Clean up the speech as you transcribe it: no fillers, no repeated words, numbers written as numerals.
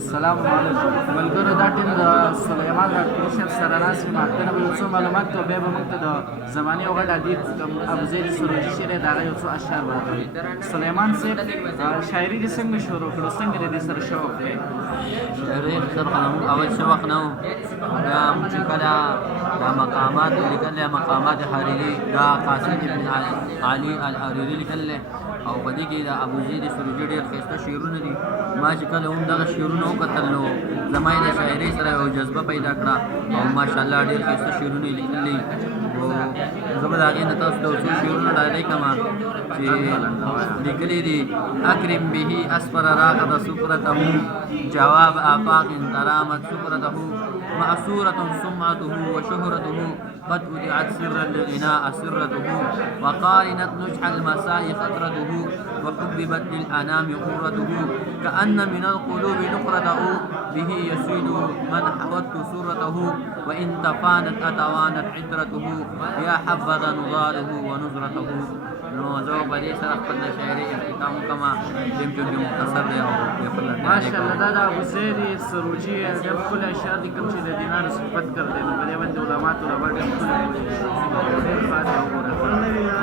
السلام علیکم ملګرو دا ټیم د سلیمان راټپوټي صاحب سره ناست یم هغه به یو څه معلومات کوو بیا به موږ ته د زمانې یو غټ ادیب کوم ابوزید سروجي شعر دی د هغه یو څو اشعار به راته وایي. سلیمان صاحب شاعري دې څنګه شروع کړو څنګه دې دې سره شوق دی؟ شاعري سره موږ اول شوق نه و دا موږ چې کله دا مقامات لیکل مقامات حریري دا قاسم ابن علي الحریري لیکل او په دې کې د ابوزید سروجي ډېر ښایسته شعرونه دي. ما چې کله هم دغه شعرونه وکتل نو زما یې د شاعرۍ سره یو جذبه پیدا کړه او ماشاءالله ډېر ښایسته شعرونه یې لیکلي. زه به د هغې نه تاسو ته یو څو شعرونه ډالۍ کړم چې لیکلي دي. اکرم به اسفر راغد سفرته جواب آفاق ترامت سفرته مأسورة سمعته وشهرته قد أودعت سرا لغناء سرته وقارنت نجح المساء خطرته وحببت للأنام قرته كأن من القلوب نقرته به يسيد من حوت سرته وإن تفانت أتوانت عترته يا حبذا نضاله ونظرته. نو زه په دې سره خپل د شاعرۍ اختتام وکړم. ټیم چونکې مختصر دی او ماشاءالله دا د ابوزید سروجي ډېر ښکلي اشعار دي کوم چې د دینار صفت کړی نو په دې باندې علما طلبا ډېر ښکلي ډېر ښه دی.